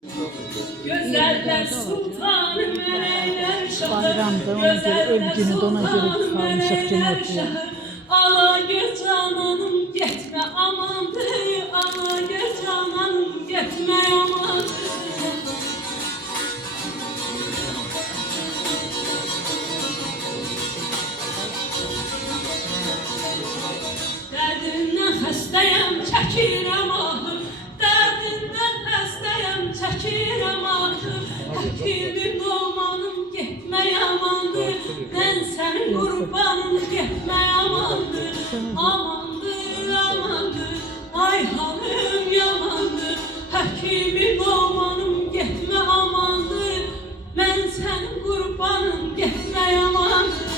Gözəller sultanı mələklər şahı, Bayramda ona göre ev günü de ona göre salmışıq günü. Ala gel cananım getmə amandır, ala gel cananım getmə amandır. Dərdindən xəstəyəm, çəkirəm ahı, dərdindən xəstəyəm, çəkirəm ahı. Həkimim olmanım getmə yamandır, mən sənin qurbanım getmə yamandır. Amandır, amandır, ay halım yamandır. Həkimim olmanım getmə amandır, mən sənin qurbanım getmə yamandır.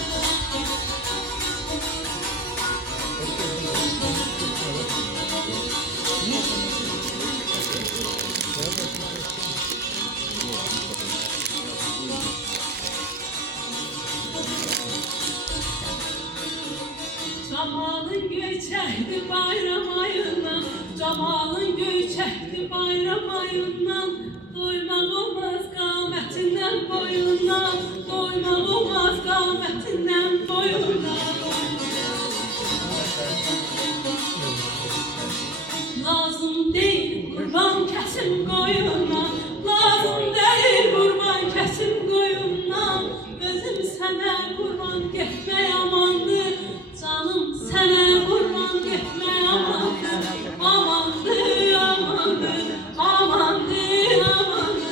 Camalın göçəkdi bayram ayından, camalın göçəkdi bayram ayından. Doymaq olmaz qamətindən boyundan, doymaq olmaz qamətindən boyundan. Lazım deyil qurban kəsim qoyundan, lazım deyil qurban kəsim qoyundan. Gözüm sənə qurban getmə yamandır, canım sənə qurban getmə yamandır. Amandır, amandır, amandır, amandır.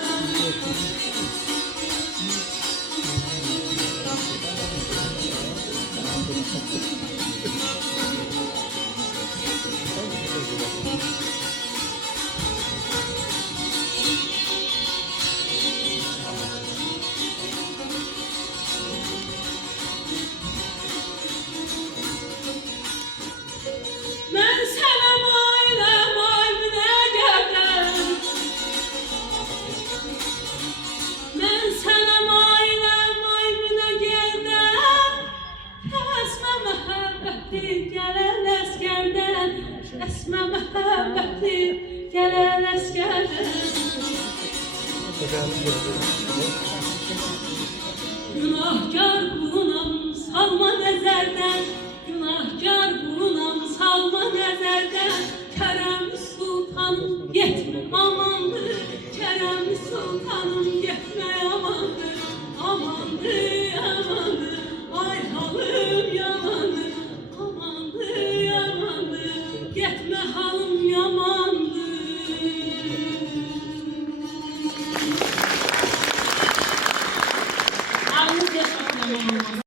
Mən sənə mailəm, ayminə gəldim. Mən sənə mailəm, ayminə gəldim. Əsmə məhəbbəti gələn əskərdən, əsmə məhəbbəti gələn əskərdən. Günahkar qulunam, salma nəzərdən, günahkar qulunam, salma nəzərdən. Kərəm sultanım getmə amandır, Kərəm sultanım getmə amandır. Amandır, amandır, ay halım yamandır. Amandır, amandır, getmə halım yamandır. Ağzınız yaşatmam olmaz.